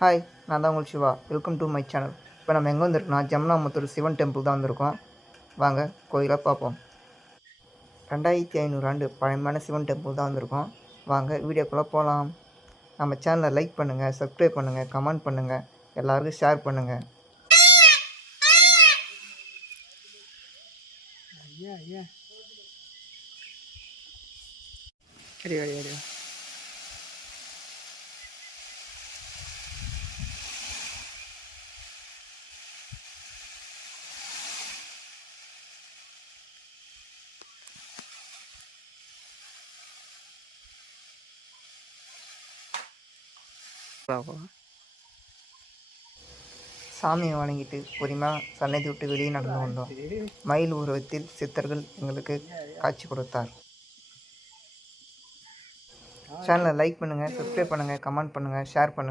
Hi, நான் தான் உங்கள் Siva. Welcome to my channel. இப்போ நம்ம எங்கே வந்திருக்கோம்னா ஜமுனாமுத்தூர் சிவன் டெம்பிள் தான் வந்திருக்கோம். வாங்க கோயிலை பார்ப்போம். 2500 ஆண்டு பழமையான சிவன் டெம்பிள் தான் வந்திருக்கோம். வாங்க வீடியோக்குள்ளே போகலாம். நம்ம சேனலை லைக் பண்ணுங்கள், சப்ஸ்கிரைப் பண்ணுங்கள், கமெண்ட் பண்ணுங்கள், எல்லாருக்கும் ஷேர் பண்ணுங்கள். சாமியை வணங்கிட்டு பொறுமையாக சன்னதி விட்டு வெளியே நடந்து வந்தோம். மயில் உருவத்தில் சித்தர்கள் எங்களுக்கு காட்சி கொடுத்தார். சேனலை லைக் பண்ணுங்கள், சப்ஸ்கிரைப் பண்ணுங்கள், கமெண்ட் பண்ணுங்கள், ஷேர் பண்ணுங்கள்.